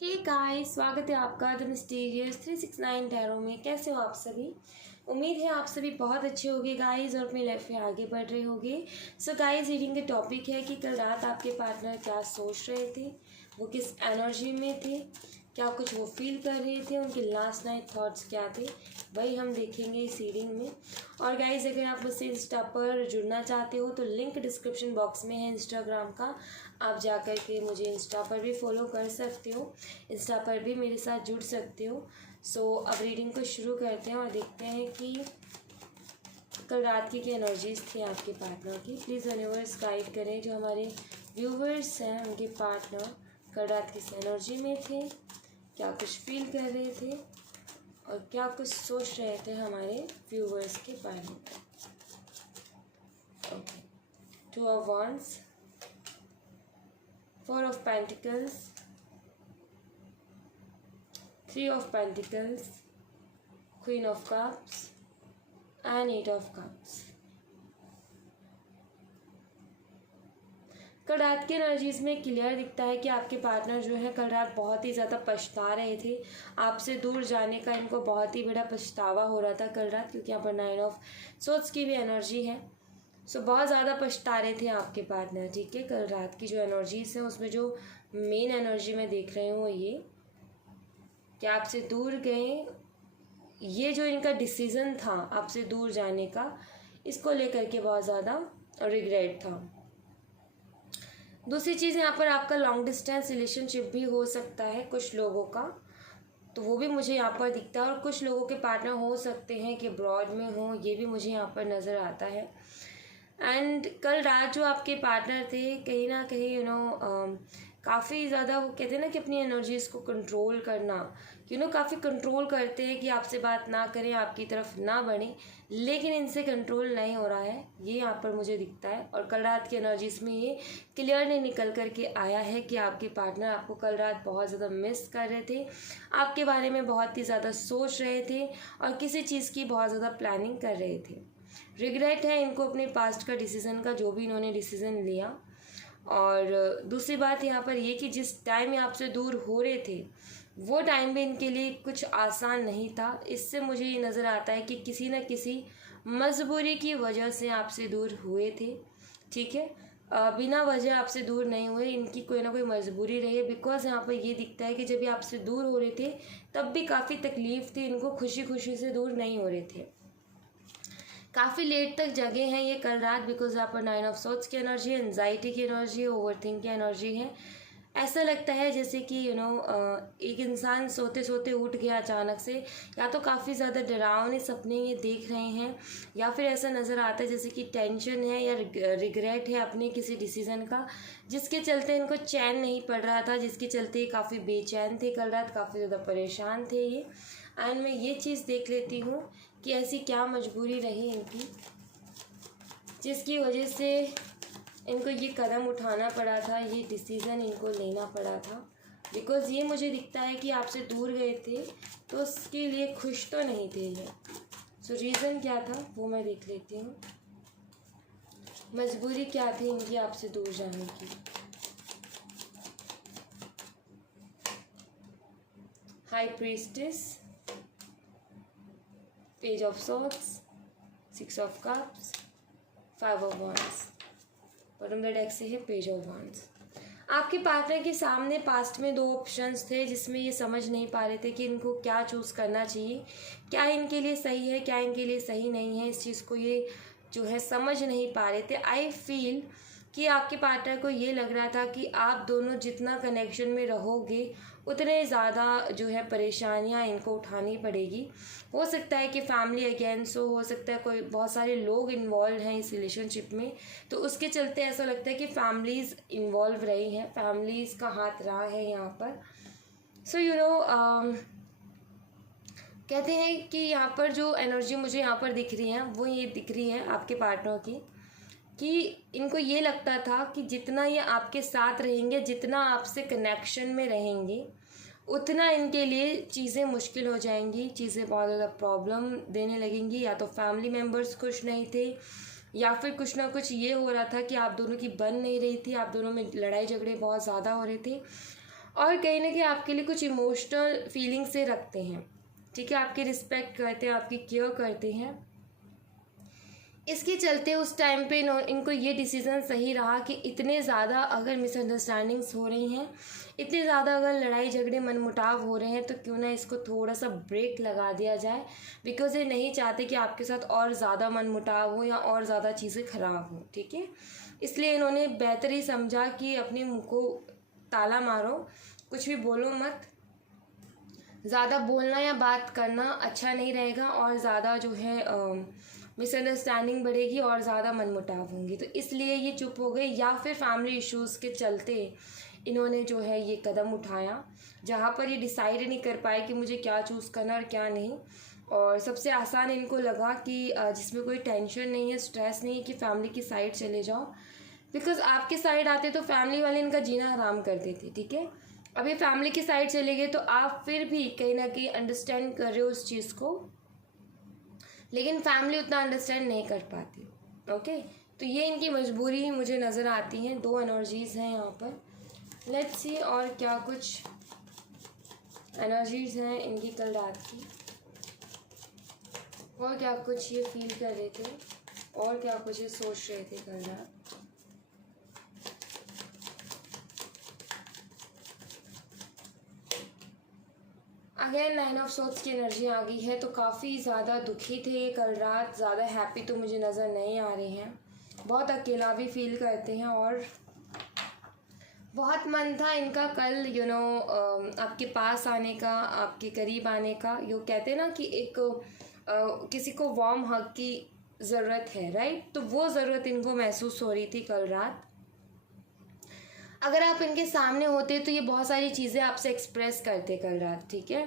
Hey guys, स्वागत है आपका द मिस्टीरियस 369 टैरो में। कैसे हो आप सभी? उम्मीद है आप सभी बहुत अच्छे होंगे गाइस और अपनी लाइफ में आगे बढ़ रहे होंगे। सो गाइस, रीडिंग का टॉपिक है कि कल रात आपके पार्टनर क्या सोच रहे थे, वो किस एनर्जी में थे, क्या कुछ वो फील कर रहे थे, उनके लास्ट नाइट थॉट्स क्या थे, वही हम देखेंगे इस रीडिंग में। और गाइस, अगर आप मुझसे इंस्टा पर जुड़ना चाहते हो तो लिंक डिस्क्रिप्शन बॉक्स में है इंस्टाग्राम का, आप जा कर के मुझे इंस्टा पर भी फॉलो कर सकते हो, इंस्टा पर भी मेरे साथ जुड़ सकते हो। सो अब रीडिंग को शुरू करते हैं और देखते हैं कि कल रात की क्या एनर्जीज थी आपके पार्टनर की। प्लीज़ यूनिवर्स गाइड करें जो हमारे व्यूवर्स हैं, उनके पार्टनर कल रात किस एनर्जी में थे, क्या कुछ फील कर रहे थे और क्या कुछ सोच रहे थे हमारे व्यूवर्स के बारे में। Okay, 2 of wands, 4 of pentacles, 3 of pentacles, queen of cups and 8 of cups। कल रात के एनर्जीज में क्लियर दिखता है कि आपके पार्टनर जो है कल रात बहुत ही ज़्यादा पछता रहे थे। आपसे दूर जाने का इनको बहुत ही बड़ा पछतावा हो रहा था कल रात, क्योंकि यहाँ पर 9 ऑफ सोर्ड्स की भी एनर्जी है। सो बहुत ज़्यादा पछता रहे थे आपके पार्टनर। ठीक है, कल रात की जो एनर्जीज हैं उसमें जो मेन एनर्जी मैं देख रही हूँ ये कि आपसे दूर गए। ये जो इनका डिसीज़न था आपसे दूर जाने का, इसको लेकर के बहुत ज़्यादा रिग्रेट था। दूसरी चीज़, यहाँ पर आपका लॉन्ग डिस्टेंस रिलेशनशिप भी हो सकता है कुछ लोगों का, तो वो भी मुझे यहाँ पर दिखता है। और कुछ लोगों के पार्टनर हो सकते हैं कि अब्रॉड में हो, ये भी मुझे यहाँ पर नज़र आता है। एंड कल रात जो आपके पार्टनर थे कहीं ना कहीं काफ़ी ज़्यादा, वो कहते हैं ना कि अपनी एनर्जीज़ को कंट्रोल करना, काफ़ी कंट्रोल करते हैं कि आपसे बात ना करें, आपकी तरफ ना बढ़ें, लेकिन इनसे कंट्रोल नहीं हो रहा है, ये यहाँ पर मुझे दिखता है। और कल रात की एनर्जीज़ में ये क्लियरली निकल कर के आया है कि आपके पार्टनर आपको कल रात बहुत ज़्यादा मिस कर रहे थे, आपके बारे में बहुत ही ज़्यादा सोच रहे थे और किसी चीज़ की बहुत ज़्यादा प्लानिंग कर रहे थे। रिग्रेट है इनको अपने पास्ट का डिसीज़न का, जो भी इन्होंने डिसीज़न लिया। और दूसरी बात यहाँ पर ये कि जिस टाइम आपसे दूर हो रहे थे वो टाइम भी इनके लिए कुछ आसान नहीं था। इससे मुझे ये नज़र आता है कि किसी न किसी मजबूरी की वजह से आपसे दूर हुए थे। ठीक है, बिना वजह आपसे दूर नहीं हुए, इनकी कोई ना कोई मजबूरी रही है। बिकॉज यहाँ पर ये दिखता है कि जब ये आपसे दूर हो रहे थे तब भी काफ़ी तकलीफ थी, इनको खुशी खुशी से दूर नहीं हो रहे थे, काफ़ी लेट तक जगे हैं ये कल रात। बिकॉज यहाँ पर 9 ऑफ सोर्ड्स की एनर्जी है, एनजाइटी की एनर्जी है, ओवरथिंक की एनर्जी है। ऐसा लगता है जैसे कि एक इंसान सोते सोते उठ गया अचानक से, या तो काफ़ी ज़्यादा डरावने सपने ये देख रहे हैं, या फिर ऐसा नज़र आता है जैसे कि टेंशन है या रिग्रेट है अपने किसी डिसीज़न का, जिसके चलते इनको चैन नहीं पड़ रहा था, जिसके चलते ये काफ़ी बेचैन थे कल रात, काफ़ी ज़्यादा परेशान थे ये। एंड मैं ये चीज़ देख लेती हूँ कि ऐसी क्या मजबूरी रही इनकी जिसकी वजह से इनको ये कदम उठाना पड़ा था, ये डिसीज़न इनको लेना पड़ा था। बिकॉज़ ये मुझे दिखता है कि आपसे दूर गए थे तो उसके लिए खुश तो नहीं थे ये। सो रीज़न क्या था वो मैं देख लेती हूँ, मजबूरी क्या थी इनकी आपसे दूर जाने की। High priestess, page of swords, 6 of cups, 5 of wands। Bottom the deck से है पेज ऑफ wands। आपके पार्टनर के सामने पास्ट में 2 ऑप्शंस थे जिसमें ये समझ नहीं पा रहे थे कि इनको क्या चूज़ करना चाहिए, क्या इनके लिए सही है, क्या इनके लिए सही नहीं है। इस चीज़ को ये जो है समझ नहीं पा रहे थे। आई फील कि आपके पार्टनर को ये लग रहा था कि आप दोनों जितना कनेक्शन में रहोगे उतने ज़्यादा जो है परेशानियां इनको उठानी पड़ेगी। हो सकता है कि फैमिली अगेंस्ट हो सकता है कोई बहुत सारे लोग इन्वॉल्व हैं इस रिलेशनशिप में, तो उसके चलते ऐसा लगता है कि फैमिलीज़ इन्वॉल्व रही हैं, फैमिलीज़ का हाथ रहा है यहाँ पर। सो कहते हैं कि यहाँ पर जो एनर्जी मुझे यहाँ पर दिख रही है वो ये दिख रही है आपके पार्टनर की, कि इनको ये लगता था कि जितना ये आपके साथ रहेंगे, जितना आपसे कनेक्शन में रहेंगे, उतना इनके लिए चीज़ें मुश्किल हो जाएंगी, चीज़ें बहुत ज़्यादा प्रॉब्लम देने लगेंगी। या तो फैमिली मेम्बर्स खुश नहीं थे, या फिर कुछ ना कुछ ये हो रहा था कि आप दोनों की बन नहीं रही थी, आप दोनों में लड़ाई झगड़े बहुत ज़्यादा हो रहे थे। और कहीं ना कहीं आपके लिए कुछ इमोशनल फीलिंग से रखते हैं, ठीक है, आपकी रिस्पेक्ट करते हैं, आपकी केयर करते हैं। इसके चलते उस टाइम पे इनको ये डिसीज़न सही रहा कि इतने ज़्यादा अगर मिसअंडरस्टैंडिंग्स हो रही हैं, इतने ज़्यादा अगर लड़ाई झगड़े मनमुटाव हो रहे हैं, तो क्यों ना इसको थोड़ा सा ब्रेक लगा दिया जाए, बिकॉज़ ये नहीं चाहते कि आपके साथ और ज़्यादा मनमुटाव हो या और ज़्यादा चीज़ें ख़राब हो, ठीक है। इसलिए इन्होंने बेहतर ही समझा कि अपने मुँह को ताला मारो, कुछ भी बोलो मत, ज़्यादा बोलना या बात करना अच्छा नहीं रहेगा, और ज़्यादा जो है मिसअंडरस्टैंडिंग बढ़ेगी और ज़्यादा मनमुटाव होंगी। तो इसलिए ये चुप हो गए, या फिर फैमिली इश्यूज़ के चलते इन्होंने जो है ये कदम उठाया, जहाँ पर ये डिसाइड नहीं कर पाए कि मुझे क्या चूज़ करना और क्या नहीं। और सबसे आसान इनको लगा कि जिसमें कोई टेंशन नहीं है, स्ट्रेस नहीं है, कि फैमिली की साइड चले जाओ, बिकॉज आपके साइड आते तो फैमिली वाले इनका जीना हराम कर देते, ठीक है। अभी फैमिली की साइड चले गए तो आप फिर भी कहीं ना कहीं अंडरस्टैंड कर रहे हो उस चीज़ को, लेकिन फैमिली उतना अंडरस्टैंड नहीं कर पाती, ओके। तो ये इनकी मजबूरी मुझे नज़र आती हैं। 2 एनर्जीज़ हैं यहाँ पर। लेट्स सी और क्या कुछ एनर्जीज़ हैं इनकी कल रात की, और क्या कुछ ये फील कर रहे थे, और क्या कुछ ये सोच रहे थे कल रात। अगेन 9 ऑफ सोर्ड्स की एनर्जी आ गई है, तो काफ़ी ज़्यादा दुखी थे ये कल रात, ज़्यादा हैप्पी तो मुझे नज़र नहीं आ रहे हैं, बहुत अकेला भी फील करते हैं, और बहुत मन था इनका कल आपके पास आने का, आपके करीब आने का। यो कहते हैं ना कि एक किसी को वार्म हग की ज़रूरत है, राइट, तो वो ज़रूरत इनको महसूस हो रही थी कल रात। अगर आप इनके सामने होते तो ये बहुत सारी चीज़ें आपसे एक्सप्रेस करते कल रात, ठीक है।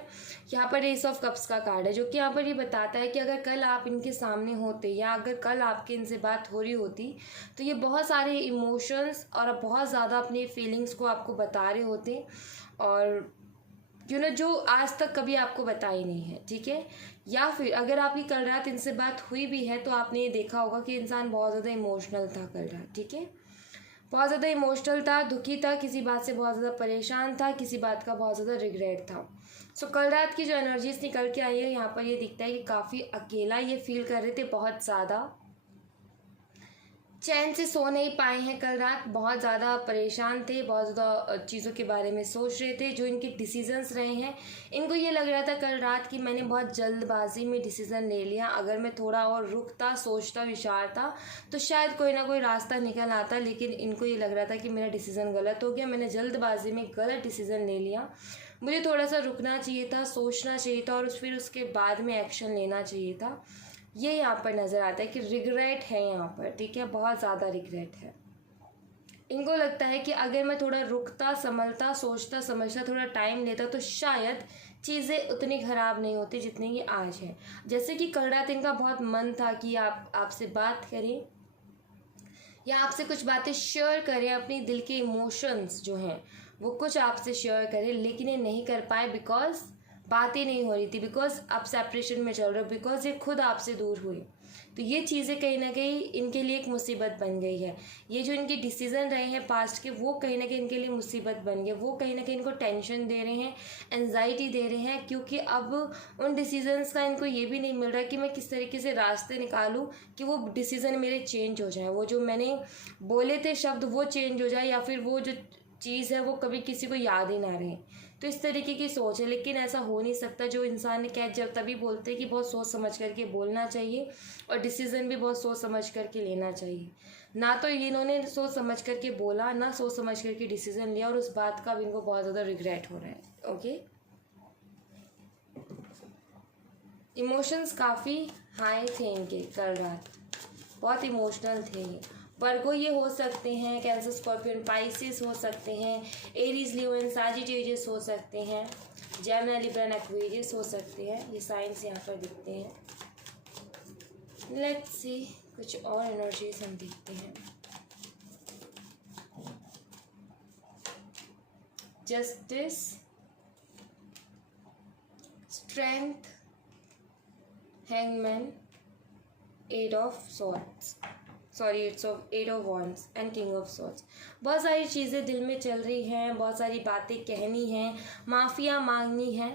यहाँ पर एस ऑफ कप्स का कार्ड है, जो कि यहाँ पर ये बताता है कि अगर कल आप इनके सामने होते, या अगर कल आपके इनसे बात हो रही होती, तो ये बहुत सारे इमोशंस और बहुत ज़्यादा अपनी फीलिंग्स को आपको बता रहे होते, और जो आज तक कभी आपको बताई नहीं है, ठीक है। या फिर अगर आपकी कल रात इनसे बात हुई भी है, तो आपने ये देखा होगा कि इंसान बहुत ज़्यादा इमोशनल था कल रात, ठीक है, बहुत ज़्यादा इमोशनल था, दुखी था, किसी बात से बहुत ज़्यादा परेशान था, किसी बात का बहुत ज़्यादा रिग्रेट था। सो कल रात की जो एनर्जीज निकल के आई है, यहाँ पर ये दिखता है कि काफ़ी अकेला ये फील कर रहे थे, बहुत ज़्यादा चैन से सो नहीं पाए हैं कल रात, बहुत ज़्यादा परेशान थे, बहुत ज़्यादा चीज़ों के बारे में सोच रहे थे, जो इनके डिसीजंस रहे हैं। इनको ये लग रहा था कल रात कि मैंने बहुत जल्दबाजी में डिसीज़न ले लिया, अगर मैं थोड़ा और रुकता, सोचता, विचारता, तो शायद कोई ना कोई रास्ता निकल आता, लेकिन इनको ये लग रहा था कि मेरा डिसीज़न गलत हो गया, मैंने जल्दबाजी में गलत डिसीज़न ले लिया, मुझे थोड़ा सा रुकना चाहिए था, सोचना चाहिए था, और फिर उसके बाद में एक्शन लेना चाहिए था। ये यहाँ पर नज़र आता है कि रिग्रेट है यहाँ पर, ठीक है, बहुत ज़्यादा रिग्रेट है। इनको लगता है कि अगर मैं थोड़ा रुकता, संभलता, सोचता, समझता, थोड़ा टाइम लेता, तो शायद चीज़ें उतनी ख़राब नहीं होती जितनी ये आज है। जैसे कि कल रात इनका बहुत मन था कि आपसे बात करें, या आपसे कुछ बातें शेयर करें, अपनी दिल के इमोशंस जो हैं वो कुछ आपसे शेयर करें, लेकिन ये नहीं कर पाए, बिकॉज बातें नहीं हो रही थी, बिकॉज आप सेपरेशन में चल रहे हो, बिकॉज ये खुद आपसे दूर हुए। तो ये चीज़ें कहीं ना कहीं इनके लिए एक मुसीबत बन गई है। ये जो इनके डिसीज़न रहे हैं पास्ट के, वो कहीं ना कहीं इनके लिए मुसीबत बन गए, वो कहीं ना कहीं इनको टेंशन दे रहे हैं, एंजाइटी दे रहे हैं, क्योंकि अब उन डिसीजंस का इनको ये भी नहीं मिल रहा कि मैं किस तरीके से रास्ते निकालूं कि वो डिसीज़न मेरे चेंज हो जाए, वो जो मैंने बोले थे शब्द वो चेंज हो जाए, या फिर वो जो चीज़ है वो कभी किसी को याद ही ना रहे। तो इस तरीके की सोच है, लेकिन ऐसा हो नहीं सकता। जो इंसान ने कह जब तभी बोलते हैं कि बहुत सोच समझ करके बोलना चाहिए, और डिसीज़न भी बहुत सोच समझ करके लेना चाहिए। ना तो इन्होंने सोच समझ करके बोला, ना सोच समझ करके डिसीज़न लिया, और उस बात का भी इनको बहुत ज़्यादा रिग्रेट हो रहा है। ओके, इमोशंस काफ़ी हाई थे इनके कल रात, बहुत इमोशनल थे ये। वर्गो ये हो सकते हैं, कैंसर, स्कॉर्पियन, पाइसिस हो सकते हैं, एरीज, लियो एंड साजिटेरियस हो सकते हैं, जेमिनी, लिब्रा एंड एक्वेरियस हो सकते हैं। ये साइंस यहाँ पर दिखते हैं। लेट्स सी कुछ और एनर्जीज हम देखते हैं। Justice, strength, hangman, eight of swords. Sorry it's of 8 of wands and king of swords. बहुत सारी चीज़ें दिल में चल रही हैं, बहुत सारी बातें कहनी हैं, माफ़िया मांगनी है,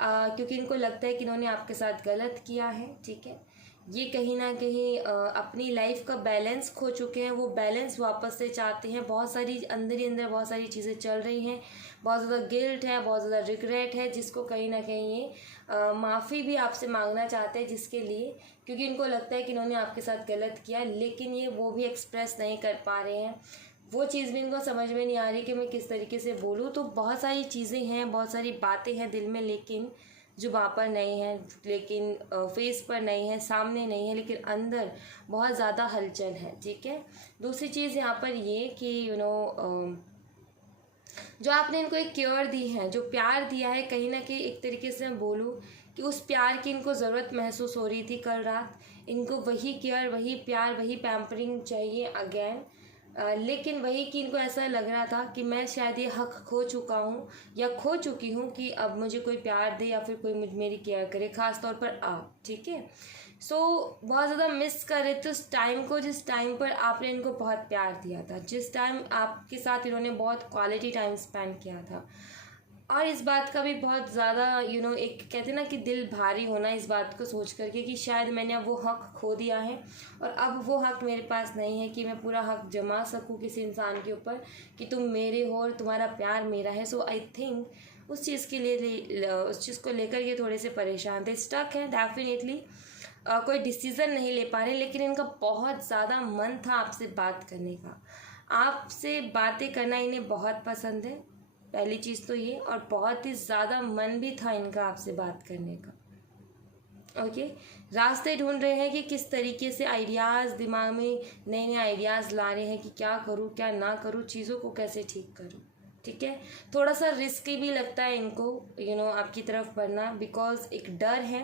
क्योंकि इनको लगता है कि इन्होंने आपके साथ गलत किया है। ठीक है, ये कहीं ना कहीं अपनी लाइफ का बैलेंस खो चुके हैं, वो बैलेंस वापस से चाहते हैं। बहुत सारी अंदर ही अंदर बहुत सारी चीज़ें चल रही हैं, बहुत ज़्यादा गिल्ट है, बहुत ज़्यादा रिग्रेट है, जिसको कहीं ना कहीं ये माफ़ी भी आपसे मांगना चाहते हैं, जिसके लिए, क्योंकि इनको लगता है कि इन्होंने आपके साथ गलत किया, लेकिन ये वो भी एक्सप्रेस नहीं कर पा रहे हैं। वो चीज़ भी इनको समझ में नहीं आ रही कि मैं किस तरीके से बोलूँ। तो बहुत सारी चीज़ें हैं, बहुत सारी बातें हैं दिल में, लेकिन जुबां पर नहीं है, लेकिन फेस पर नहीं है, सामने नहीं है, लेकिन अंदर बहुत ज़्यादा हलचल है। ठीक है, दूसरी चीज़ यहाँ पर ये कि जो आपने इनको एक केयर दी है, जो प्यार दिया है, कहीं ना कहीं एक तरीके से मैं बोलूँ कि उस प्यार की इनको ज़रूरत महसूस हो रही थी कल रात। इनको वही केयर, वही प्यार, वही पैम्परिंग चाहिए अगेन। लेकिन वही कि इनको ऐसा लग रहा था कि मैं शायद ये हक खो चुका हूँ या खो चुकी हूँ कि अब मुझे कोई प्यार दे या फिर कोई मेरी केयर करे, ख़ास तौर पर आप। ठीक है, सो बहुत ज़्यादा मिस कर रहे थे उस टाइम को, जिस टाइम पर आपने इनको बहुत प्यार दिया था, जिस टाइम आपके साथ इन्होंने बहुत क्वालिटी टाइम स्पेंड किया था। और इस बात का भी बहुत ज़्यादा एक कहते हैं ना कि दिल भारी होना इस बात को सोच करके कि शायद मैंने अब वो हक खो दिया है और अब वो हक मेरे पास नहीं है कि मैं पूरा हक जमा सकूं किसी इंसान के ऊपर कि तुम मेरे हो और तुम्हारा प्यार मेरा है। सो आई थिंक उस चीज़ के लिए उस चीज़ को लेकर ये थोड़े से परेशान थे, स्टक हैं डेफिनेटली। कोई डिसीज़न नहीं ले पा रहे, लेकिन इनका बहुत ज़्यादा मन था आपसे बात करने का। आपसे बातें करना इन्हें बहुत पसंद है, पहली चीज़ तो ये, और बहुत ही ज़्यादा मन भी था इनका आपसे बात करने का। ओके, रास्ते ढूंढ रहे हैं कि किस तरीके से आइडियाज़ दिमाग में नए नए आइडियाज़ ला रहे हैं कि क्या करूँ क्या ना करूँ, चीज़ों को कैसे ठीक करूँ। ठीक है, थोड़ा सा रिस्की भी लगता है इनको आपकी तरफ बढ़ना, बिकॉज एक डर है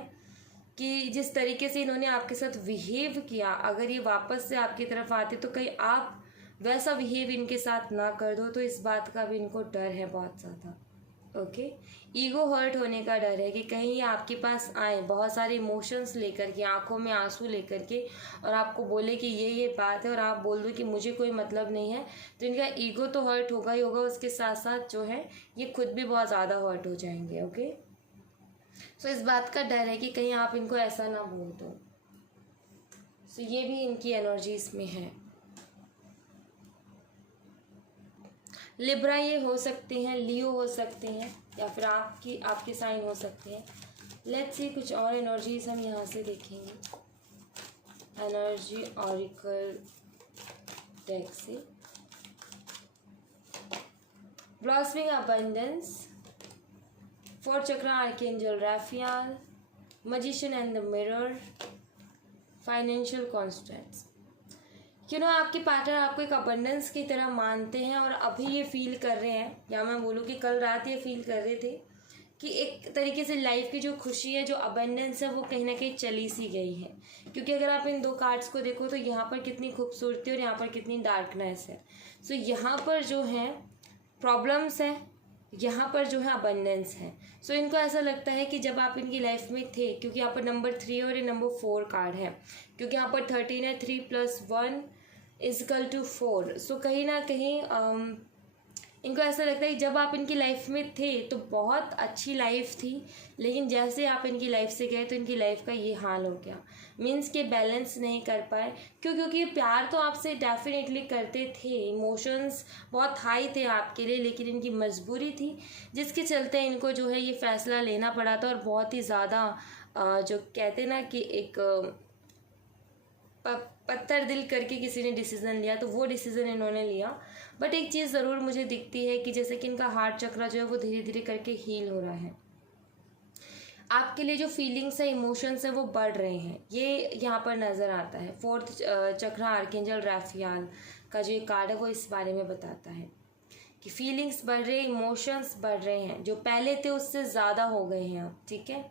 कि जिस तरीके से इन्होंने आपके साथ बिहेव किया, अगर ये वापस से आपकी तरफ आते तो कहीं आप वैसा बिहेव इनके साथ ना कर दो, तो इस बात का भी इनको डर है बहुत ज़्यादा। ओके, ईगो हर्ट होने का डर है कि कहीं ये आपके पास आए बहुत सारे इमोशंस लेकर के, आंखों में आंसू लेकर के, और आपको बोले कि ये बात है और आप बोल दो कि मुझे कोई मतलब नहीं है, तो इनका ईगो तो हर्ट होगा ही होगा, उसके साथ साथ जो है ये खुद भी बहुत ज़्यादा हर्ट हो जाएंगे। ओके, सो इस बात का डर है कि कहीं आप इनको ऐसा ना बोल दो। सो ये भी इनकी एनर्जीज में है। लिब्रा ये हो सकते हैं, लियो हो सकते हैं, या फिर आपके साइन हो सकते हैं। लेट्स सी कुछ और एनर्जीज हम यहाँ से देखेंगे एनर्जी ऑरिकल डेक से। Blossoming abundance, fourth chakra archangel Raphael, magician and the mirror, financial constants. आपके पार्टनर आपको एक अबंडेंस की तरह मानते हैं और अभी ये फील कर रहे हैं, या मैं बोलूँ कि कल रात ये फील कर रहे थे कि एक तरीके से लाइफ की जो खुशी है, जो अबंडेंस है, वो कहीं ना कहीं चली सी गई है। क्योंकि अगर आप इन दो कार्ड्स को देखो तो यहाँ पर कितनी खूबसूरती और यहाँ पर कितनी डार्कनेस है। सो यहाँ पर जो है प्रॉब्लम्स है, यहाँ पर जो है अबंडेंस है। सो इनको ऐसा लगता है कि जब आप इनकी लाइफ में थे, क्योंकि यहाँ पर नंबर 3 और ये नंबर 4 कार्ड है, क्योंकि यहाँ पर 13 है, 3 + 1 = 4। सो कहीं ना कहीं इनको ऐसा लगता है कि जब आप इनकी लाइफ में थे तो बहुत अच्छी लाइफ थी, लेकिन जैसे आप इनकी लाइफ से गए तो इनकी लाइफ का ये हाल हो गया। मीन्स के बैलेंस नहीं कर पाए, क्योंकि प्यार तो आपसे डेफिनेटली करते थे, इमोशंस बहुत हाई थे आपके लिए, लेकिन इनकी मजबूरी थी जिसके चलते इनको जो है ये फैसला लेना पड़ा था। और बहुत ही ज़्यादा जो कहते ना कि एक पत्थर दिल करके किसी ने डिसीज़न लिया, तो वो डिसीज़न इन्होंने लिया। बट एक चीज़ ज़रूर मुझे दिखती है कि जैसे कि इनका हार्ट चक्र जो है वो धीरे धीरे करके हील हो रहा है। आपके लिए जो फीलिंग्स है, इमोशंस है, वो बढ़ रहे हैं, ये यहाँ पर नज़र आता है। फोर्थ चक्र आर्कएंजल राफियाल का जो ये कार्ड है वो इस बारे में बताता है कि फीलिंग्स बढ़ रहे हैं, इमोशंस बढ़ रहे हैं, जो पहले थे उससे ज़्यादा हो गए हैं अब। ठीक है,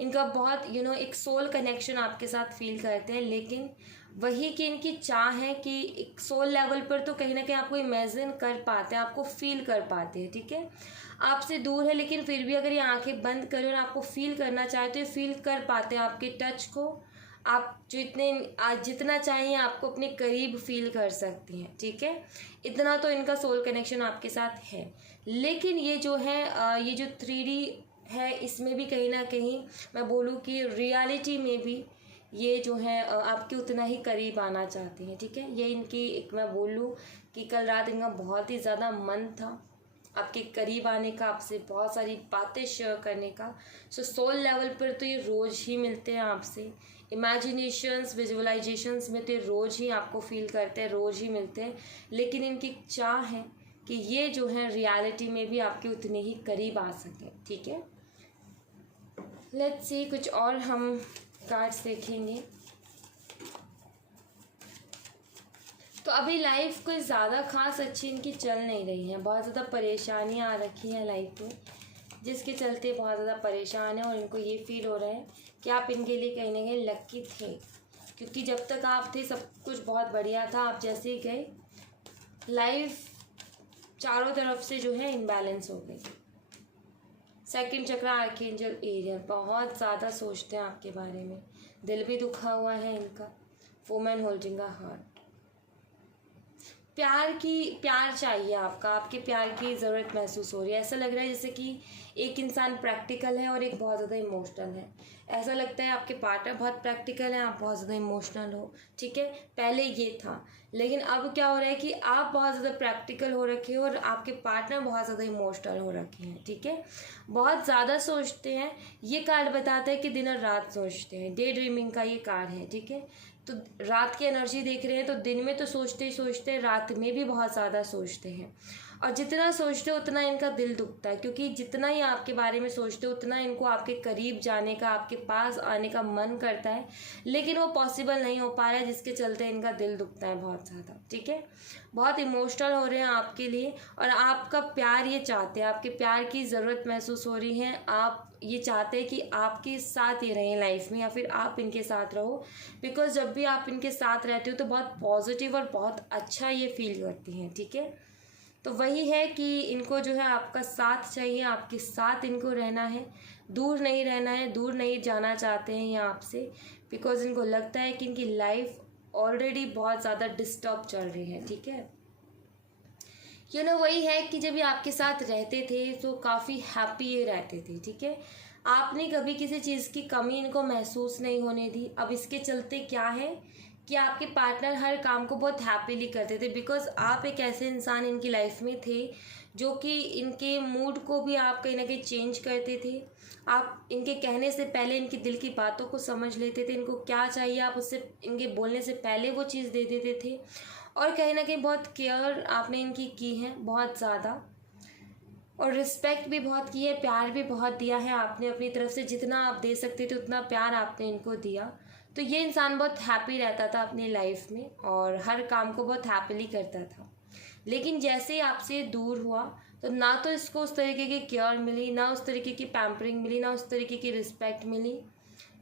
इनका बहुत एक सोल कनेक्शन आपके साथ फील करते हैं, लेकिन वही कि इनकी चाह है कि एक सोल लेवल पर तो कहीं ना कहीं आपको इमेजिन कर पाते हैं, आपको फील कर पाते हैं। ठीक है, आपसे दूर है लेकिन फिर भी अगर ये आंखें बंद करें और आपको फील करना चाहे तो ये फील कर पाते हैं आपके टच को, आप जितना चाहिए आपको अपने करीब फील कर सकती हैं, ठीक है। इतना तो इनका सोल कनेक्शन आपके साथ है। लेकिन ये जो है ये जो 3D है, इसमें भी कहीं ना कहीं मैं बोलूँ कि रियलिटी में भी ये जो है आपके उतना ही करीब आना चाहती हैं, ठीक है। ये इनकी एक मैं बोलूँ कि कल रात इनका बहुत ही ज़्यादा मन था आपके करीब आने का, आपसे बहुत सारी बातें शेयर करने का। सो सोल लेवल पर तो ये रोज़ ही मिलते हैं आपसे, इमेजिनेशंस विजुअलाइजेशंस में तो ये रोज़ ही आपको फील करते हैं, रोज़ ही मिलते हैं। लेकिन इनकी चाह है कि ये जो है रियलिटी में भी आपके उतने ही करीब आ सकें, ठीक है। लेट्स सी कुछ और हम कार्ड्स देखेंगे। तो अभी लाइफ कोई ज़्यादा खास अच्छी इनकी चल नहीं रही है, बहुत ज़्यादा परेशानियाँ आ रखी हैं लाइफ में, जिसके चलते बहुत ज़्यादा परेशान है। और इनको ये फील हो रहा है कि आप इनके लिए कहीं ना कहीं लकी थे, क्योंकि जब तक आप थे सब कुछ बहुत बढ़िया था। आप जैसे ही गए लाइफ चारों तरफ से जो है इनबैलेंस हो गई। सेकंड चक्र आर्कएंजल एरियल बहुत ज़्यादा सोचते हैं आपके बारे में, दिल भी दुखा हुआ है इनका। वुमेन होल्डिंग अ हार्ट, प्यार चाहिए आपका, आपके प्यार की ज़रूरत महसूस हो रही है। ऐसा लग रहा है जैसे कि एक इंसान प्रैक्टिकल है और एक बहुत ज़्यादा इमोशनल है। ऐसा लगता है आपके पार्टनर बहुत प्रैक्टिकल है, आप बहुत ज़्यादा इमोशनल हो, ठीक है। पहले ये था, लेकिन अब क्या हो रहा है कि आप बहुत ज़्यादा प्रैक्टिकल हो रखे हो और आपके पार्टनर बहुत ज़्यादा इमोशनल हो रखे हैं, ठीक है। बहुत ज़्यादा सोचते हैं, ये कार्ड बताता है कि दिन और रात सोचते हैं, डे ड्रीमिंग का ये कार्ड है, ठीक है। तो रात की एनर्जी देख रहे हैं, तो दिन में तो सोचते ही सोचते हैं, रात में भी बहुत ज़्यादा सोचते हैं। और जितना सोचते हो उतना इनका दिल दुखता है, क्योंकि जितना ही आपके बारे में सोचते हो उतना इनको आपके करीब जाने का, आपके पास आने का मन करता है, लेकिन वो पॉसिबल नहीं हो पा रहा है, जिसके चलते इनका दिल दुखता है बहुत ज़्यादा, ठीक है। बहुत इमोशनल हो रहे हैं आपके लिए और आपका प्यार ये चाहते हैं, आपके प्यार की ज़रूरत महसूस हो रही है। आप ये चाहते हैं कि आपके साथ ये रहें लाइफ में, या फिर आप इनके साथ रहो, बिकॉज जब भी आप इनके साथ रहते हो तो बहुत पॉजिटिव और बहुत अच्छा ये फील करती हैं, ठीक है। तो वही है कि इनको जो है आपका साथ चाहिए, आपके साथ इनको रहना है, दूर नहीं रहना है, दूर नहीं जाना चाहते हैं ये आपसे, बिकॉज इनको लगता है कि इनकी लाइफ ऑलरेडी बहुत ज़्यादा डिस्टर्ब चल रही है, ठीक है। वही है कि जब ये आपके साथ रहते थे तो काफ़ी हैप्पी ये रहते थे, ठीक है। आपने कभी किसी चीज़ की कमी इनको महसूस नहीं होने दी। अब इसके चलते क्या है कि आपके पार्टनर हर काम को बहुत हैप्पीली करते थे, बिकॉज आप एक ऐसे इंसान इनकी लाइफ में थे जो कि इनके मूड को भी आप कहीं ना कहीं चेंज करते थे। आप इनके कहने से पहले इनकी दिल की बातों को समझ लेते थे, इनको क्या चाहिए आप उससे इनके बोलने से पहले वो चीज़ दे देते थे। और कहीं ना कहीं बहुत केयर आपने इनकी की है, बहुत ज़्यादा, और रिस्पेक्ट भी बहुत की है, प्यार भी बहुत दिया है आपने अपनी तरफ से। जितना आप दे सकते थे उतना प्यार आपने इनको दिया। तो ये इंसान बहुत हैप्पी रहता था अपनी लाइफ में और हर काम को बहुत हैप्पीली करता था। लेकिन जैसे ही आपसे दूर हुआ तो ना तो इसको उस तरीके की केयर मिली, ना उस तरीके की पैम्परिंग मिली, ना उस तरीके की रिस्पेक्ट मिली,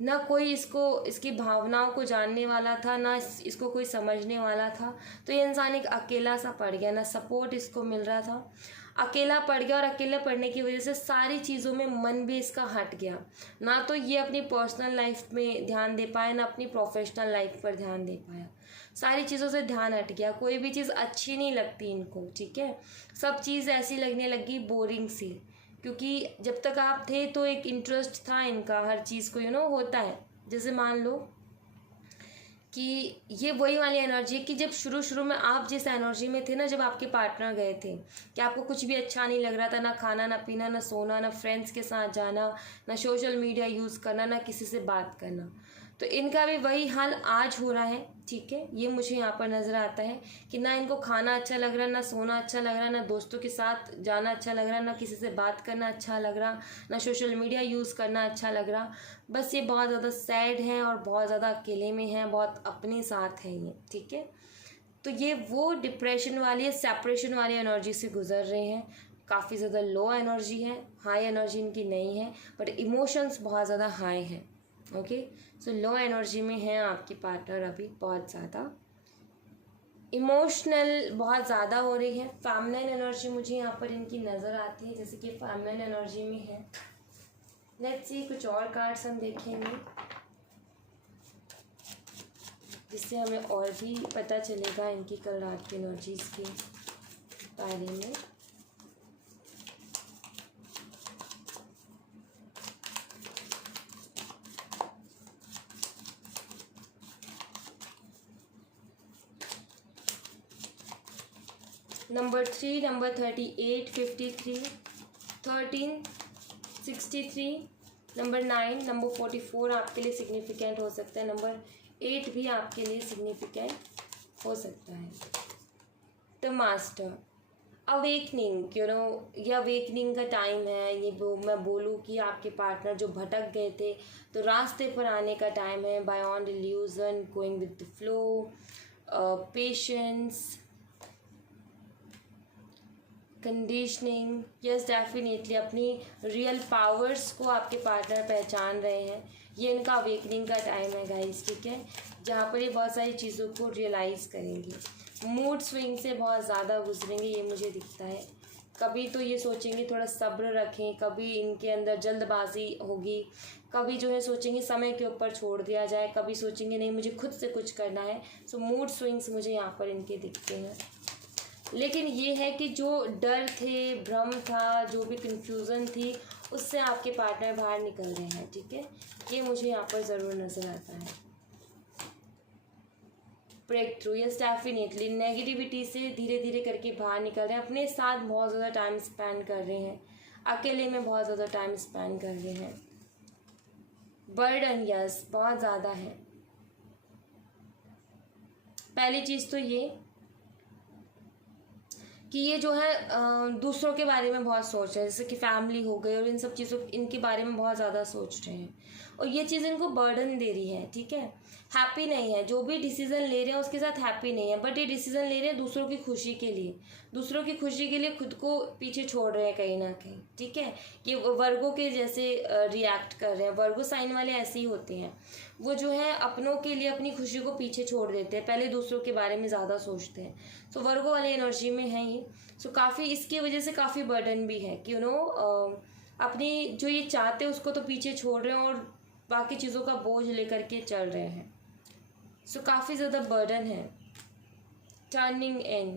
ना कोई इसको इसकी भावनाओं को जानने वाला था, ना इसको कोई समझने वाला था। तो ये इंसान एक अकेला सा पड़ गया, ना सपोर्ट इसको मिल रहा था, अकेला पड़ गया। और अकेला पड़ने की वजह से सारी चीज़ों में मन भी इसका हट गया, ना तो ये अपनी पर्सनल लाइफ में ध्यान दे पाया, ना अपनी प्रोफेशनल लाइफ पर ध्यान दे पाया। सारी चीज़ों से ध्यान हट गया, कोई भी चीज़ अच्छी नहीं लगती इनको, ठीक है। सब चीज़ ऐसी लगने लगी बोरिंग सी, क्योंकि जब तक आप थे तो एक इंटरेस्ट था इनका हर चीज़ को, होता है। जैसे मान लो कि ये वही वाली एनर्जी है कि जब शुरू शुरू में आप जिस एनर्जी में थे ना, जब आपके पार्टनर गए थे, कि आपको कुछ भी अच्छा नहीं लग रहा था, ना खाना, ना पीना, ना सोना, ना फ्रेंड्स के साथ जाना, ना सोशल मीडिया यूज़ करना, ना किसी से बात करना। तो इनका भी वही हाल आज हो रहा है, ठीक है। ये मुझे यहाँ पर नज़र आता है कि ना इनको खाना अच्छा लग रहा, ना सोना अच्छा लग रहा, ना दोस्तों के साथ जाना अच्छा लग रहा, ना किसी से बात करना अच्छा लग रहा, ना सोशल मीडिया यूज़ करना अच्छा लग रहा। बस ये बहुत ज़्यादा सैड हैं और बहुत ज़्यादा अकेले में हैं, बहुत अपने साथ हैं ये, ठीक है। तो ये वो डिप्रेशन वाली, सेपरेशन वाली एनर्जी से गुजर रहे हैं। काफ़ी ज़्यादा लो एनर्जी है, हाई एनर्जी इनकी नहीं है, बट इमोशंस बहुत ज़्यादा हाई हैं, ओके। सो लो एनर्जी में है आपकी पार्टनर, अभी बहुत ज़्यादा इमोशनल बहुत ज़्यादा हो रही है। फैमिलिन एनर्जी मुझे यहाँ पर इनकी नज़र आती है, जैसे कि फैमिलिन एनर्जी में है। लेट्स सी कुछ और कार्ड्स हम देखेंगे। जिससे हमें और भी पता चलेगा इनकी कल रात की एनर्जीज़ के बारे में। नंबर 3, नंबर 38, 53, 13, 63, नंबर 9, नंबर 44 आपके लिए सिग्निफिकेंट हो सकता है। नंबर 8 भी आपके लिए सिग्निफिकेंट हो सकता है। द मास्टर, अवेकनिंग, ये अवेकनिंग का टाइम है। ये मैं बोलूँ कि आपके पार्टनर जो भटक गए थे तो रास्ते पर आने का टाइम है। Beyond illusion, going with the flow, patience, conditioning. Yes, definitely अपनी रियल पावर्स को आपके पार्टनर पहचान रहे हैं। ये इनका अवेकनिंग का टाइम है गाइस, ठीक है, जहाँ पर ये बहुत सारी चीज़ों को रियलाइज़ करेंगे। मूड स्विंग से बहुत ज़्यादा गुजरेंगे, ये मुझे दिखता है। कभी तो ये सोचेंगे थोड़ा सब्र रखें, कभी इनके अंदर जल्दबाजी होगी, कभी जो है सोचेंगे समय के ऊपर छोड़ दिया जाए, कभी सोचेंगे नहीं मुझे खुद से कुछ करना है। सो मूड स्विंग्स मुझे यहाँ पर इनके दिखते हैं। लेकिन ये है कि जो डर थे, भ्रम था, जो भी कन्फ्यूज़न थी, उससे आपके पार्टनर बाहर निकल रहे हैं, ठीक है। ये मुझे यहाँ पर ज़रूर नज़र आता है। Breakthrough, yes definitely negativity से धीरे धीरे करके बाहर निकल रहे हैं। अपने साथ बहुत ज़्यादा टाइम स्पेंड कर रहे हैं, अकेले में बहुत ज़्यादा टाइम स्पेंड कर रहे हैं। बर्डन, यस बहुत ज़्यादा है। पहली चीज़ तो ये कि ये जो है दूसरों के बारे में बहुत सोच रहे हैं, जैसे कि फैमिली हो गई और इन सब चीज़ों इनके बारे में बहुत ज़्यादा सोच रहे हैं और ये चीज़ इनको बर्डन दे रही है, ठीक है। हैप्पी नहीं है, जो भी डिसीज़न ले रहे हैं उसके साथ हैप्पी नहीं है, बट ये डिसीज़न ले रहे हैं दूसरों की खुशी के लिए, दूसरों की खुशी के लिए खुद को पीछे छोड़ रहे हैं कहीं ना कहीं, ठीक है। ये वर्गो के जैसे रिएक्ट कर रहे हैं। वर्गो साइन वाले ऐसे ही होते हैं, वो जो है अपनों के लिए अपनी खुशी को पीछे छोड़ देते हैं, पहले दूसरों के बारे में ज़्यादा सोचते हैं। सो वर्गो वाले एनर्जी में है ये। सो काफ़ी इसकी वजह से काफ़ी बर्डन भी है कि अपनी जो ये चाहते हैं उसको तो पीछे छोड़ रहे हैं और बाकी चीज़ों का बोझ लेकर के चल रहे हैं। सो काफ़ी ज़्यादा बर्डन है। Turning in,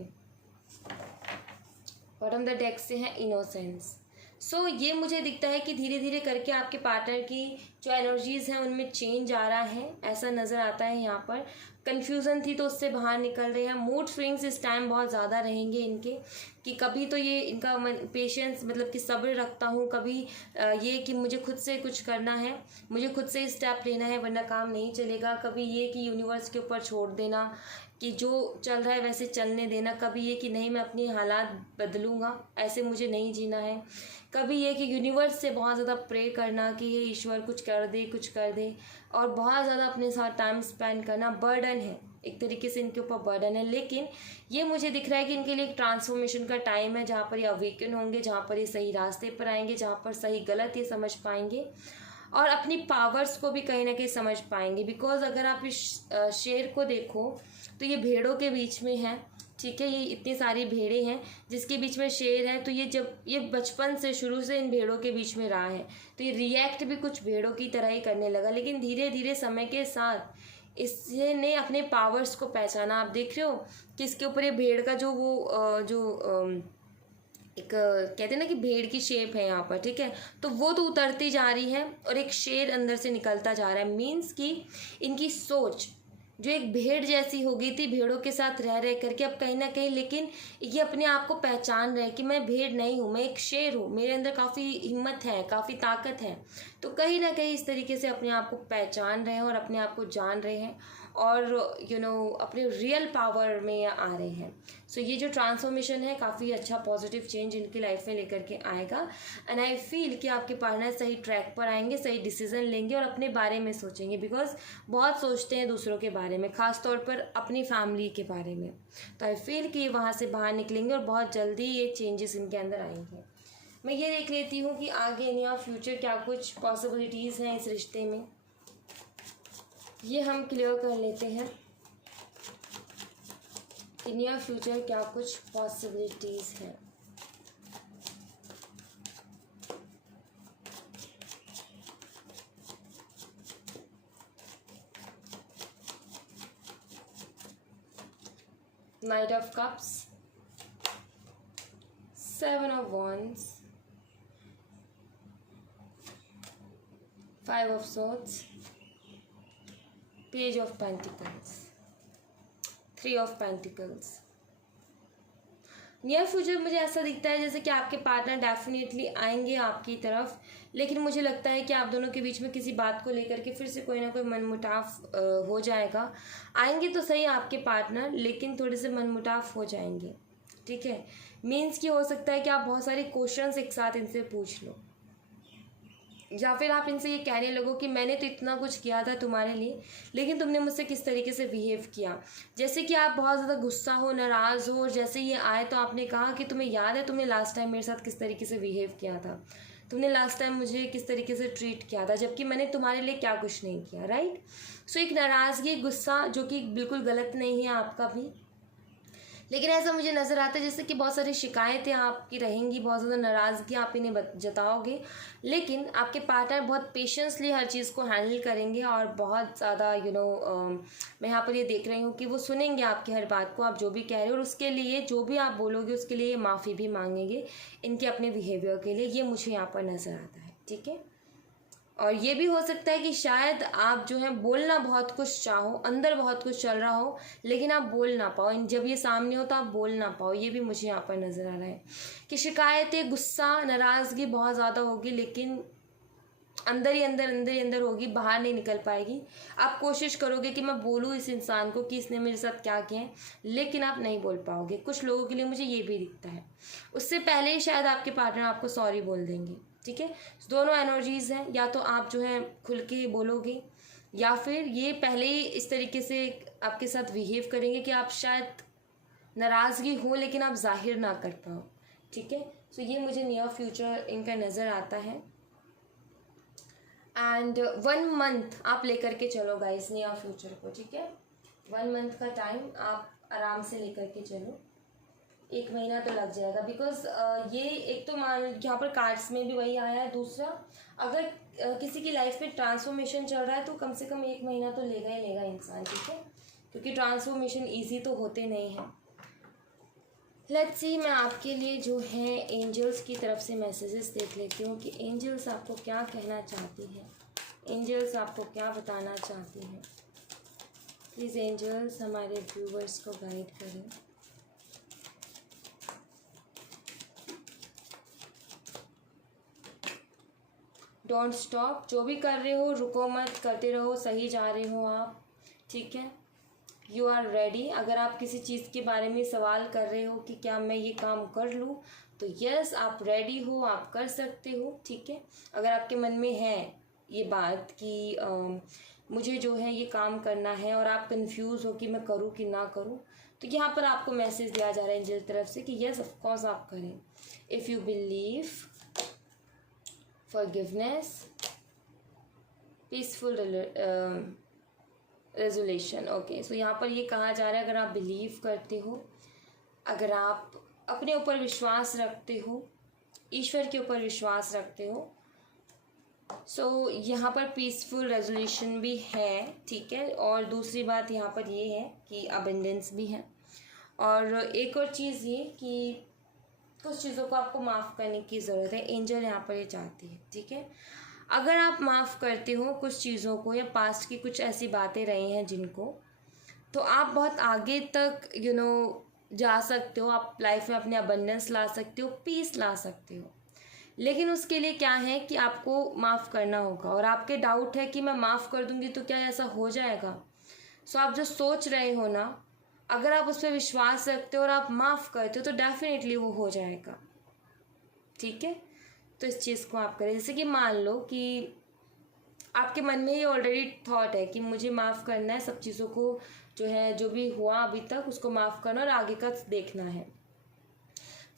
bottom the deck से है इनोसेंस। सो ये मुझे दिखता है कि धीरे धीरे करके आपके पार्टनर की जो एनर्जीज़ हैं उनमें चेंज आ रहा है, ऐसा नज़र आता है यहाँ पर। कन्फ्यूज़न थी तो उससे बाहर निकल रहे हैं। मूड स्विंग्स इस टाइम बहुत ज़्यादा रहेंगे इनके, कि कभी तो ये इनका पेशेंस मतलब कि सब्र रखता हूँ, कभी ये कि मुझे खुद से कुछ करना है, मुझे खुद से स्टेप लेना है वरना काम नहीं चलेगा। कभी ये कि यूनिवर्स के ऊपर छोड़ देना, कि जो चल रहा है वैसे चलने देना। कभी ये कि नहीं मैं अपनी हालात बदलूँगा, ऐसे मुझे नहीं जीना है। कभी ये कि यूनिवर्स से बहुत ज़्यादा प्रे करना कि ये ईश्वर कुछ कर दे, कुछ कर दे, और बहुत ज़्यादा अपने साथ टाइम स्पेंड करना। बर्डन है, एक तरीके से इनके ऊपर बर्डन है। लेकिन ये मुझे दिख रहा है कि इनके लिए एक ट्रांसफॉर्मेशन का टाइम है, जहाँ पर ये अवेकन होंगे, जहाँ पर ये सही रास्ते पर आएंगे, जहाँ पर सही गलत ये समझ पाएंगे और अपनी पावर्स को भी कहीं ना कहीं समझ पाएंगे। बिकॉज अगर आप इस शेर को देखो तो ये भेड़ों के बीच में है, ठीक है। ये इतनी सारी भेड़ें हैं जिसके बीच में शेर है। तो ये जब ये बचपन से शुरू से इन भेड़ों के बीच में रहा है तो ये रिएक्ट भी कुछ भेड़ों की तरह ही करने लगा। लेकिन धीरे धीरे समय के साथ इसने अपने पावर्स को पहचाना। आप देख रहे हो कि इसके ऊपर ये भेड़ का जो एक कहते हैं ना कि भेड़ की शेप है यहाँ पर, ठीक है। तो वो तो उतरती जा रही है और एक शेर अंदर से निकलता जा रहा है। मीन्स कि इनकी सोच जो एक भेड़ जैसी हो गई थी, भेड़ों के साथ रह रह करके, अब कहीं ना कहीं लेकिन ये अपने आप को पहचान रहे हैं कि मैं भेड़ नहीं हूँ, मैं एक शेर हूँ, मेरे अंदर काफ़ी हिम्मत है, काफ़ी ताकत है। तो कहीं ना कहीं इस तरीके से अपने आप को पहचान रहे हैं और अपने आप को जान रहे हैं और अपने रियल पावर में आ रहे हैं। सो ये जो ट्रांसफॉर्मेशन है काफ़ी अच्छा पॉजिटिव चेंज इनकी लाइफ में लेकर के आएगा। एंड आई फील कि आपके पार्टनर सही ट्रैक पर आएंगे, सही डिसीजन लेंगे और अपने बारे में सोचेंगे। बिकॉज बहुत सोचते हैं दूसरों के बारे में, ख़ास तौर पर अपनी फैमिली के बारे में। तो आई फील कि ये वहाँ से बाहर निकलेंगे और बहुत जल्दी ये चेंजेस इनके अंदर आएंगे। मैं ये देख लेती हूँ कि आगे इन या फ्यूचर क्या कुछ पॉसिबिलिटीज़ हैं इस रिश्ते में, ये हम क्लियर कर लेते हैं। इन या फ्यूचर क्या कुछ पॉसिबिलिटीज़ हैं। Knight of Cups, 7 of Wands, 5 of Swords, Page of Pentacles, 3 of Pentacles। Near future मुझे ऐसा दिखता है जैसे कि आपके पार्टनर डेफिनेटली आएंगे आपकी तरफ, लेकिन मुझे लगता है कि आप दोनों के बीच में किसी बात को लेकर के फिर से कोई ना कोई मनमुटाव हो जाएगा। आएंगे तो सही आपके पार्टनर, लेकिन थोड़े से मनमुटाव हो जाएंगे, ठीक है। मीन्स कि हो सकता है कि आप बहुत सारे क्वेश्चंस एक साथ इनसे पूछ लो, या फिर आप इनसे ये कहने लगो कि मैंने तो इतना कुछ किया था तुम्हारे लिए, लेकिन तुमने मुझसे किस तरीके से बिहेव किया। जैसे कि आप बहुत ज़्यादा गुस्सा हो, नाराज़ हो, और जैसे ये आए तो आपने कहा कि तुम्हें याद है तुमने लास्ट टाइम मेरे साथ किस तरीके से बिहेव किया था, तुमने लास्ट टाइम मुझे किस तरीके से ट्रीट किया था, जबकि मैंने तुम्हारे लिए क्या कुछ नहीं किया, राइट। सो एक नाराज़गी, गुस्सा, जो कि बिल्कुल गलत नहीं है आपका भी, लेकिन ऐसा मुझे नज़र आता है जैसे कि बहुत सारी शिकायतें आपकी रहेंगी, बहुत ज़्यादा नाराज़गी आप इन्हें जताओगे, लेकिन आपके पार्टनर बहुत पेशेंसली हर चीज़ को हैंडल करेंगे और बहुत ज़्यादा मैं यहाँ पर ये देख रही हूँ कि वो सुनेंगे आपकी हर बात को, आप जो भी कह रहे हो, और उसके लिए जो भी आप बोलोगे उसके लिए माफ़ी भी मांगेंगे इनके अपने बिहेवियर के लिए। ये मुझे यहाँ पर नज़र आता है, ठीक है। और ये भी हो सकता है कि शायद आप जो है बोलना बहुत कुछ चाहो, अंदर बहुत कुछ चल रहा हो, लेकिन आप बोल ना पाओ, जब ये सामने हो तो आप बोल ना पाओ। ये भी मुझे यहाँ पर नज़र आ रहा है कि शिकायतें, गुस्सा, नाराज़गी बहुत ज़्यादा होगी, लेकिन अंदर ही अंदर होगी, बाहर नहीं निकल पाएगी। आप कोशिश करोगे कि मैं बोलूँ इस इंसान को कि इसने मेरे साथ क्या किया है, लेकिन आप नहीं बोल पाओगे। कुछ लोगों के लिए मुझे ये भी दिखता है, उससे पहले ही शायद आपके पार्टनर आपको सॉरी बोल देंगे, ठीक है। दोनों एनर्जीज़ हैं, या तो आप जो है खुल के बोलोगे, या फिर ये पहले ही इस तरीके से आपके साथ बिहेव करेंगे कि आप शायद नाराज़गी हो लेकिन आप जाहिर ना कर पाओ, ठीक है। सो ये मुझे नियर फ्यूचर इनका नज़र आता है। एंड 1 मंथ आप लेकर के चलो गाइस नियर फ्यूचर को, ठीक है। 1 मंथ का टाइम आप आराम से लेकर के चलो, 1 महीना तो लग जाएगा, बिकॉज ये एक तो मान यहाँ पर कार्ड्स में भी वही आया है। दूसरा, अगर किसी की लाइफ में ट्रांसफॉर्मेशन चल रहा है तो कम से कम 1 महीना तो लेगा ही लेगा इंसान, ठीक है, क्योंकि ट्रांसफॉर्मेशन ईजी तो होते नहीं हैं। लेट्स सी, मैं आपके लिए जो है एंजल्स की तरफ से मैसेजेस देख लेती हूँ कि एंजल्स आपको क्या कहना चाहती हैं, एंजल्स आपको क्या बताना चाहती हैं। प्लीज़ एंजल्स हमारे व्यूवर्स को गाइड करें। डोंट स्टॉप, जो भी कर रहे हो रुको मत, करते रहो, सही जा रहे हो आप, ठीक है। You are ready. अगर आप किसी चीज़ के बारे में सवाल कर रहे हो कि क्या मैं ये काम कर लूँ, तो यस आप रेडी हो, आप कर सकते हो, ठीक है। अगर आपके मन में है ये बात कि मुझे जो है ये काम करना है और आप कंफ्यूज हो कि मैं करूँ कि ना करूँ, तो यहाँ पर आपको मैसेज दिया जा रहा है एंजल तरफ से कि यस ऑफ कोर्स आप करें। If you believe, forgiveness, peaceful resolution। Okay, so यहाँ पर ये कहा जा रहा है अगर आप बिलीव करते हो, अगर आप अपने ऊपर विश्वास रखते हो, ईश्वर के ऊपर विश्वास रखते हो, सो यहाँ पर पीसफुल रेजोल्यूशन भी है, ठीक है। और दूसरी बात यहाँ पर ये है कि अबंडेंस भी है। और एक और चीज़ ये कि कुछ चीज़ों को आपको माफ़ करने की ज़रूरत है, एंजल यहाँ पर ये चाहती है, ठीक है। अगर आप माफ़ करते हो कुछ चीज़ों को, या पास्ट की कुछ ऐसी बातें रही हैं जिनको, तो आप बहुत आगे तक जा सकते हो, आप लाइफ में अपने अबंडेंस ला सकते हो, पीस ला सकते हो। लेकिन उसके लिए क्या है कि आपको माफ़ करना होगा। और आपके डाउट है कि मैं माफ़ कर दूंगी तो क्या ऐसा हो जाएगा। सो आप जो सोच रहे हो ना, अगर आप उस पर विश्वास रखते हो और आप माफ़ करते हो तो डेफिनेटली वो हो जाएगा, ठीक है। तो इस चीज़ को आप करें। जैसे कि मान लो कि आपके मन में ये ऑलरेडी थॉट है कि मुझे माफ़ करना है, सब चीज़ों को जो है, जो भी हुआ अभी तक उसको माफ़ करना और आगे का देखना है।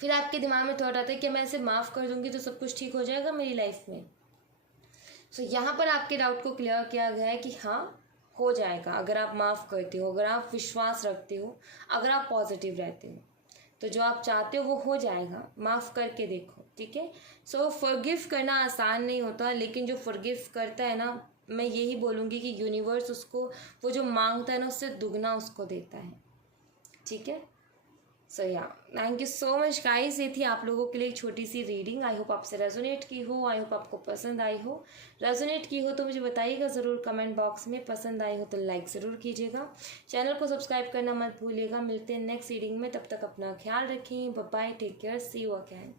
फिर आपके दिमाग में थॉट आता है कि मैं इसे माफ़ कर दूंगी तो सब कुछ ठीक हो जाएगा मेरी लाइफ में। सो यहाँ पर आपके डाउट को क्लियर किया गया है कि हाँ हो जाएगा, अगर आप माफ़ करते हो, अगर आप विश्वास रखते हो, अगर आप पॉजिटिव रहते हो, तो जो आप चाहते हो वो हो जाएगा। माफ़ करके देखो, ठीक है। सो फॉरगिव करना आसान नहीं होता, लेकिन जो फॉरगिव करता है ना, मैं यही बोलूँगी कि यूनिवर्स उसको वो जो मांगता है ना उससे दुगना उसको देता है, ठीक है। सो या thank you so much guys. ये थी आप लोगों के लिए एक छोटी सी रीडिंग। आई होप आपसे रेजोनेट की हो, आई होप आपको पसंद आई हो। रेजोनेट की हो तो मुझे बताइएगा ज़रूर कमेंट बॉक्स में। पसंद आई हो तो लाइक ज़रूर कीजिएगा। चैनल को सब्सक्राइब करना मत भूलिएगा। मिलते हैं नेक्स्ट रीडिंग में, तब तक अपना ख्याल रखें। Bye bye, take care, see you again.